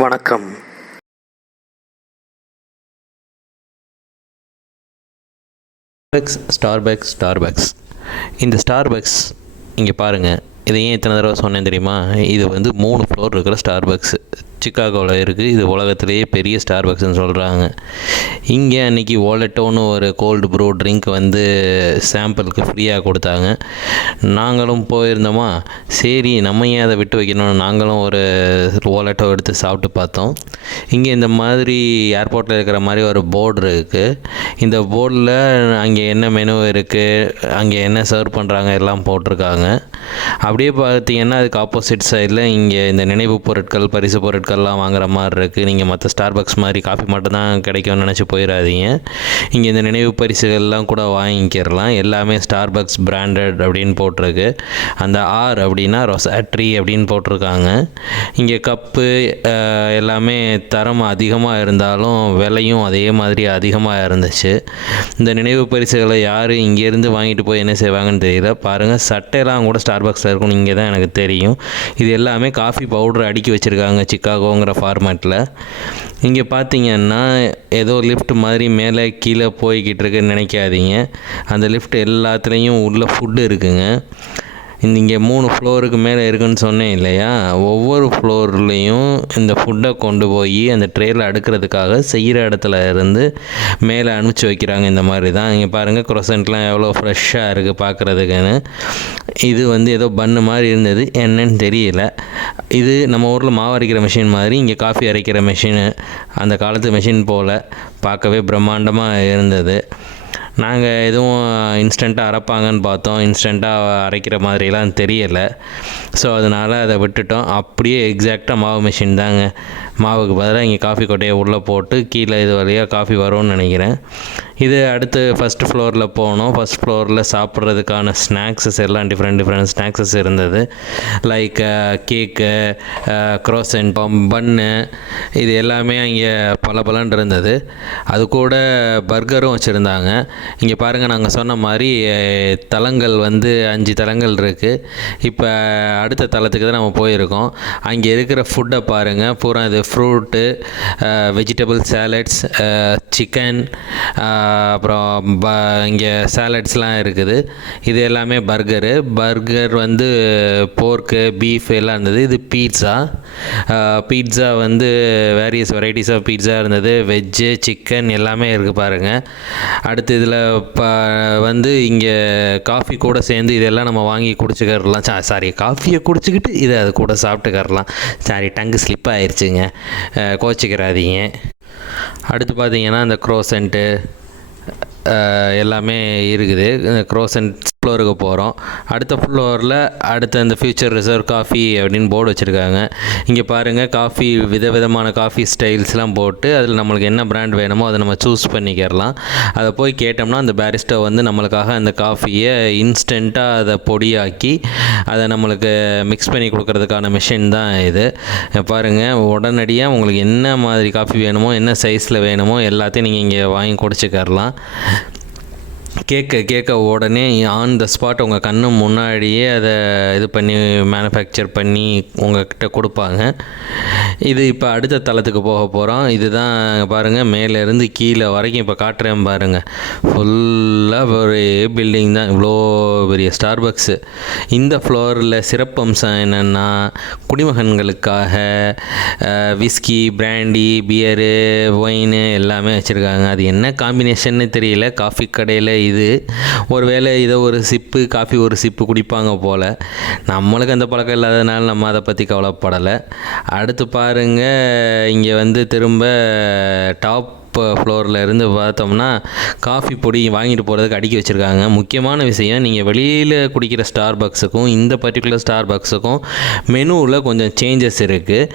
வணக்கம். ஸ்டார்பக்ஸ் இந்த ஸ்டார்பக்ஸ் இங்கே பாருங்கள். இதை ஏன் இத்தனை தடவை சொன்னேன் தெரியுமா? இது வந்து 3 ஃப்ளோர் இருக்கிற ஸ்டார்பக்ஸ் சிக்காகோவில் இருக்குது. இது உலகத்திலேயே பெரிய ஸ்டார்பக்ஸ்ன்னு சொல்கிறாங்க. இங்கே அன்றைக்கி வாலெட்டோன்னு ஒரு கோல்டு ப்ரூ ட்ரிங்க் வந்து சாம்பிளுக்கு ஃப்ரீயாக கொடுத்தாங்க. நாங்களும் போயிருந்தோமா, சரி நம்ம ஏன் அதை விட்டு வைக்கணும்னு நாங்களும் ஒரு வாலெட்டோ எடுத்து சாப்பிட்டு பார்த்தோம். இங்கே இந்த மாதிரி ஏர்போர்ட்டில் இருக்கிற மாதிரி ஒரு போர்டு இருக்குது. இந்த போர்டில் அங்கே என்ன மெனு இருக்குது, அங்கே என்ன சர்வ் பண்ணுறாங்க எல்லாம் போட்டிருக்காங்க. அப்படியே பார்த்தீங்கன்னா அதுக்கு ஆப்போசிட் சைடில் இங்கே இந்த நினைவு பொருட்கள், பரிசு பொருட்கள்லாம் வாங்குற மாதிரி இருக்குது. நீங்கள் மற்ற ஸ்டார்பக்ஸ் மாதிரி காஃபி மட்டும் தான் கிடைக்கும்னு நினச்சி போயிடாதீங்க. இங்கே இந்த நினைவு பரிசுகள்லாம் கூட வாங்கிக்கிறலாம். எல்லாமே ஸ்டார்பக்ஸ் பிராண்டட் அப்படின்னு போட்டிருக்கு. அந்த ஆர் அப்படின்னா ரொசாட்ரி அப்படின்னு போட்டிருக்காங்க. இங்கே கப்பு எல்லாமே தரம் அதிகமாக இருந்தாலும் விலையும் அதே மாதிரி அதிகமாக இருந்துச்சு. இந்த நினைவு பரிசுகளை யார் இங்கேருந்து வாங்கிட்டு போய் என்ன செய்வாங்கன்னு தெரியல. பாருங்கள், சட்டையெல்லாம் கூட ஸ்டார்பக்ஸில் இருக்கும். இங்கே தான் எனக்கு தெரியும். இது எல்லாமே காஃபி பவுடர் அடுக்கி வச்சுருக்காங்க சிக்காகோங்கிற ஃபார்மேட்டில். இங்கே பார்த்தீங்கன்னா ஏதோ லிஃப்ட் மாதிரி மேலே கீழே போய்கிட்டு இருக்குன்னு நினைக்காதீங்க. அந்த லிஃப்ட் எல்லாத்துலேயும் உள்ள ஃபுட்டு இருக்குங்க. இங்கே 3 ஃப்ளோருக்கு மேலே இருக்குன்னு சொன்னேன் இல்லையா? ஒவ்வொரு ஃப்ளோர்லேயும் இந்த ஃபுட்டை கொண்டு போய் அந்த ட்ரேயில் அடுக்கிறதுக்காக செய்கிற இடத்துல இருந்து மேலே அனுப்பிச்சி வைக்கிறாங்க. இந்த மாதிரி தான் இங்கே பாருங்கள், க்ரொசன்ட்லாம் எவ்வளோ ஃப்ரெஷ்ஷாக இருக்குது பார்க்குறதுக்குன்னு. இது வந்து ஏதோ பன்னு மாதிரி இருந்தது, என்னன்னு தெரியல. இது நம்ம ஊரில் மாவு அரைக்கிற மிஷின் மாதிரி, இங்கே காஃபி அரைக்கிற மிஷினு. அந்த காலத்து மிஷின் போல் பார்க்கவே பிரம்மாண்டமாக இருந்தது. நாங்கள் எதுவும் இன்ஸ்டண்ட்டாக அரைப்பாங்கன்னு பார்த்தோம். இன்ஸ்டண்ட்டாக அரைக்கிற மாதிரிலாம் தெரியலை. ஸோ அதனால் அதை விட்டுட்டோம். அப்படியே எக்ஸாக்டாக மாவு மிஷின் தாங்க. மாவுக்கு பதிலாக இங்கே காஃபி கொட்டையை உள்ளே போட்டு கீழே இது வழியாக காஃபி வரும்னு நினைக்கிறேன். இது அடுத்து ஃபஸ்ட் ஃப்ளோரில் போனோம். ஃபஸ்ட் ஃப்ளோரில் சாப்பிட்றதுக்கான ஸ்நாக்ஸஸ் எல்லாம் டிஃப்ரெண்ட் ஸ்நாக்ஸஸ் இருந்தது. லைக் கேக்கு, க்ரோசன், பன்னு, இது எல்லாமே இங்கே பலன்னு இருந்தது. அது கூட பர்கரும் வச்சுருந்தாங்க. இங்கே பாருங்கள், நாங்கள் சொன்ன மாதிரி தளங்கள் வந்து 5 தளங்கள் இருக்குது. இப்போ அடுத்த தளத்துக்கு தான் நம்ம போயிருக்கோம். அங்கே இருக்கிற ஃபுட்டை பாருங்கள். பூரா இது ஃப்ரூட்டு, வெஜிடபிள் சாலட்ஸ், சிக்கன், அப்புறம் இங்கே சாலட்ஸ்லாம் இருக்குது. இது எல்லாமே பர்கர் வந்து போர்க்கு, பீஃப் எல்லாம் இருந்தது. இது பீட்ஸா வந்து வேரியஸ் வெரைட்டிஸ் ஆஃப் பீட்ஸா இருந்தது. வெஜ்ஜு, சிக்கன் எல்லாமே இருக்குது பாருங்கள். அடுத்து இதில் வந்து இங்கே காஃபி கூட சேர்ந்து இதெல்லாம் நம்ம வாங்கி குடிச்சுக்கிறலாம். காஃபியை குடிச்சிக்கிட்டு இதை அது கூட சாப்பிட்டுக்கரலாம். டங்கு ஸ்லிப் ஆயிடுச்சுங்க, கோச்சிக்கிறாதீங்க. அடுத்து பார்த்தீங்கன்னா இந்த க்ரோசன்ட்டு எல்லாமே இருக்குது. க்ரோசன்ட் ஃப்ளோருக்கு போகிறோம். அடுத்த ஃப்ளோரில் அந்த ஃபியூச்சர் ரிசர்வ் காஃபி அப்படின்னு போர்டு வச்சுருக்காங்க. இங்கே பாருங்கள், காஃபி விதவிதமான காஃபி ஸ்டைல்ஸ்லாம் போட்டு அதில் நம்மளுக்கு என்ன பிராண்ட் வேணுமோ அதை நம்ம சூஸ் பண்ணிக்கிறலாம். அதை போய் கேட்டோம்னா அந்த பேரிஸ்டா வந்து நம்மளுக்காக அந்த காஃபியை இன்ஸ்டண்ட்டாக அதை பொடியாக்கி அதை நம்மளுக்கு மிக்ஸ் பண்ணி கொடுக்கறதுக்கான மிஷின் தான் இது. பாருங்கள், உடனடியாக உங்களுக்கு என்ன மாதிரி காஃபி வேணுமோ, என்ன சைஸில் வேணுமோ எல்லாத்தையும் நீங்கள் இங்கே வாங்கி குடிச்சிக்கரலாம். கேட்க உடனே ஆன் த ஸ்பாட் உங்கள் கண்ணு முன்னாடியே அதை இது பண்ணி மேனுஃபேக்சர் பண்ணி உங்கள்கிட்ட கொடுப்பாங்க. இது இப்போ அடுத்த தளத்துக்கு போக போகிறோம். இதுதான் பாருங்கள், மேலேருந்து கீழே வரைக்கும் இப்போ காட்டுறேன் பாருங்கள். ஃபுல்லாக ஒரு பில்டிங் தான், இவ்வளோ பெரிய ஸ்டார்பக்ஸு. இந்த ஃப்ளோரில் சிறப்பம்சம் என்னென்னா, குடிமகன்களுக்காக விஸ்கி, பிராண்டி, பியரு, ஒயின் எல்லாமே வச்சுருக்காங்க. அது என்ன காம்பினேஷன்னு தெரியல. காஃபி கடையில் இது ஒருவேளை இதை ஒரு சிப்பு காஃபி ஒரு சிப்பு குடிப்பாங்க போல். நம்மளுக்கு அந்த பழக்கம் இல்லாததுனால நம்ம அதை பற்றி கவலைப்படலை. அடுத்து பாருங்கள், இங்கே வந்து திரும்ப டாப் ஃப்ளோரில் இருந்து பார்த்தோம்னா காஃபி பொடி வாங்கிட்டு போகிறதுக்கு அடுக்கி வச்சுருக்காங்க. முக்கியமான விஷயம், நீங்கள் வெளியில் குடிக்கிற ஸ்டார்பக்ஸுக்கும் இந்த பர்டிகுலர் ஸ்டார்பக்ஸுக்கும் மெனுவில் கொஞ்சம் சேஞ்சஸ் இருக்குது.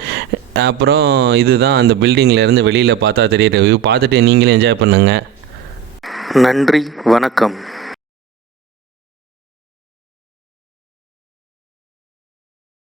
அப்புறம் இதுதான் அந்த பில்டிங்லேருந்து வெளியில் பார்த்தா தெரியிற வியூ. பார்த்துட்டு நீங்களே என்ஜாய் பண்ணுங்கள். நன்றி, வணக்கம்.